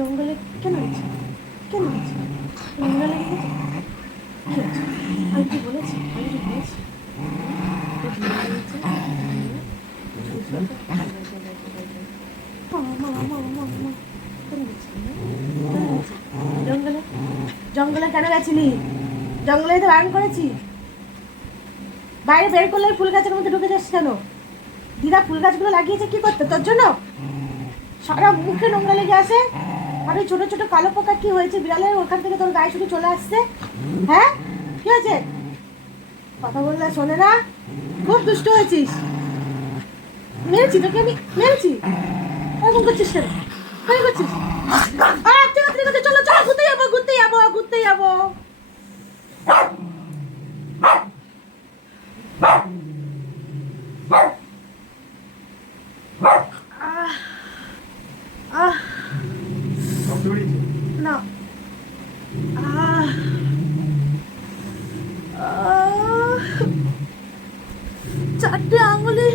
জঙ্গলে কেন আছে? কেন আছে? নোংরা লেগে গেছে? কি আছে? আমি কি বলেছি? আমি কি বলেছি? জঙ্গলে জঙ্গলে কেন গেছিলি? জঙ্গলে তো বারণ করেছি। বাইরে বের করলে ফুল গাছের মধ্যে ঢুকে যাস কেন? দিদা ফুল গাছগুলো লাগিয়েছে কি করতে? তোর জন্য? সারা মুখে নোংরা লেগে আসে। আর ওই ছোটো ছোটো কালো পোকা কি হয়েছে বিড়ালের? ওখান থেকে তোর গায়ে শুধু চলে আসছে। হ্যাঁ, কি হয়েছে? কথা বললে শোনে না। খুব দুষ্ট হয়েছিস। মেরেছি তোকে, আমি মেরেছি। এরকম করছিস কেন? কেন করছিস? ঠিক আছে, চলো চলো, ঘুরতে যাবো ঘুরতে যাবো ঘুরতে যাবো। না, চারটে আঙুলে